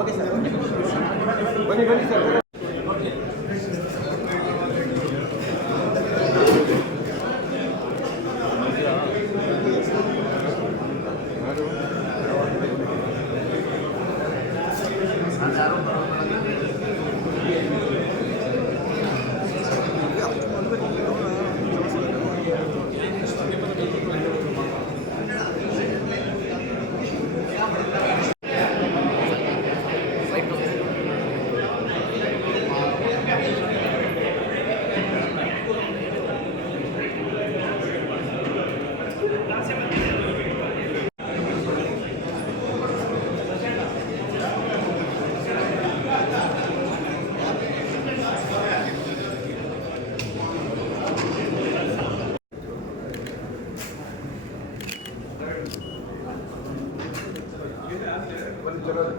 okay sir 그런 저런